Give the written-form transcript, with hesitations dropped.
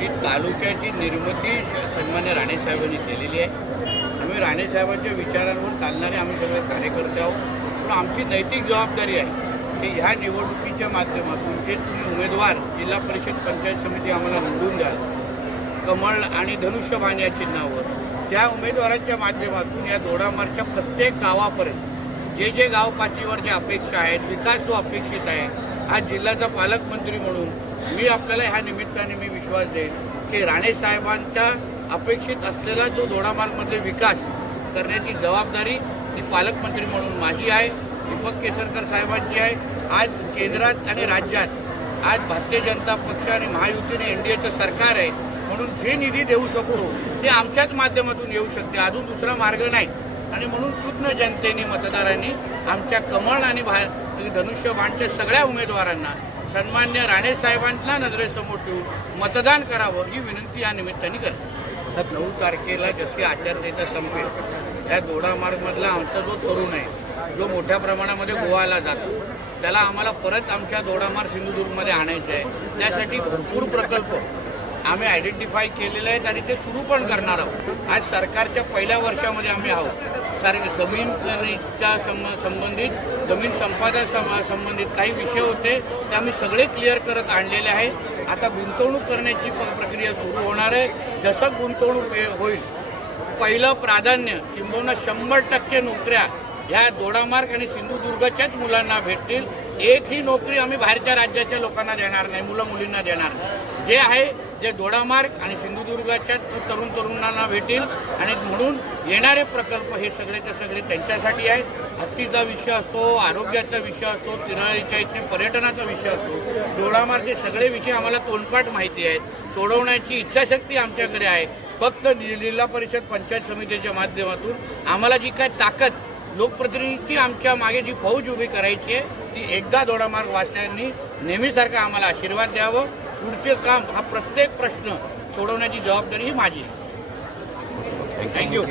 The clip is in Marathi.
ही तालुक्याची निर्मिती सन्मान्य राणेसाहेबांनी केलेली आहे। आम्ही राणेसाहेबांच्या विचारांवर चालणारे आम्ही सगळे कार्यकर्ते आहोत। पण आमची नैतिक जबाबदारी आहे की ह्या निवडणुकीच्या माध्यमातून जे तुम्ही उमेदवार जिल्हा परिषद पंचायत समिती आम्हाला निवडून द्याल कमळ आणि धनुष्यबाण या चिन्हावर, त्या उमेदवारांच्या माध्यमातून या दोडामार्गच्या प्रत्येक गावापर्यंत जे जे गाव पातळीवर ज्या अपेक्षा आहेत, विकास जो अपेक्षित आहे, आज जिल्ह्याचा पालकमंत्री म्हणून मी आपल्याला ह्या निमित्ताने मी विश्वास देईन की राणेसाहेबांच्या अपेक्षित असलेला जो दोडामार्गमध्ये विकास करण्याची जबाबदारी ती पालकमंत्री म्हणून माझी आहे, दीपक केसरकर साहेबांची आहे। आज केंद्रात आणि राज्यात आज भारतीय जनता पक्ष आणि महायुतीने एनडीएचं सरकार आहे, म्हणून जे निधी देऊ शकतो ते आमच्याच माध्यमातून येऊ शकते, अजून दुसरा मार्ग नाही। आणि म्हणून सुज्ञ जनतेने मतदारांनी आमच्या कमळ आणि धनुष्यबाणच्या सगळ्या उमेदवारांना सन्मान्य राणेसाहेबांना नजरेसमोर ठेवून मतदान करावं ही विनंती या निमित्ताने करतो। 9 तारखेला जशी आचारसंहिता संपेल, त्या दोडामार्गमधला आमचा जो तरुण आहे, जो मोठ्या प्रमाणामध्ये गोव्याला जातो, त्याला आम्हाला परत आमच्या दोडामार्ग सिंधुदुर्गमध्ये आणायचं आहे। त्यासाठी भरपूर प्रकल्प आम्ही आयडेंटिफाय केलेले आहेत आणि ते सुरू पण करणार आहोत। आज सरकारच्या पहिल्या वर्षामध्ये आम्ही आहोत। जमीनच्या संबंधित जमीन संपादन संबंधित काही विषय होते ते आम्ही सगळे क्लिअर करत आणलेले आहेत। आता गुंतवणूक करण्याची प्रक्रिया सुरू होणार आहे। जसं गुंतवणूक होईल, पहिलं प्राधान्य किंबहुना 100% नोकऱ्या ह्या दोडामार्ग आणि सिंधुदुर्गच्याच मुलांना भेटतील। एकही नोकरी आम्ही बाहेरच्या राज्याच्या लोकांना देणार नाही, मुलं मुलींना देणार नाही। जे आहे जे दोडामार्ग आणि सिंधुदुर्गाच्या तरुणांना भेटेल आणि म्हणून येणारे प्रकल्प हे सगळेचे सगळे त्यांच्यासाठी आहेत। हत्तीचा विषय असो, आरोग्याचा विषय असो, तिराळीच्या इथे पर्यटनाचा विषय असो, दोडामार्गचे सगळे विषय आम्हाला तोंडपाठ माहिती आहेत। सोडवण्याची इच्छाशक्ती आमच्याकडे आहे। फक्त जिल्हा परिषद पंचायत समितीच्या माध्यमातून आम्हाला जी काय ताकद लोकप्रतिनिधीची आमच्या मागे जी फौज उभी करायची आहे, ती एकदा दोडामार्ग वासियांनी नेहमीसारखा आम्हाला आशीर्वाद द्यावं। पुढचे काम हा प्रत्येक प्रश्न सोडवण्याची जबाबदारी ही माझी आहे। थँक्यू।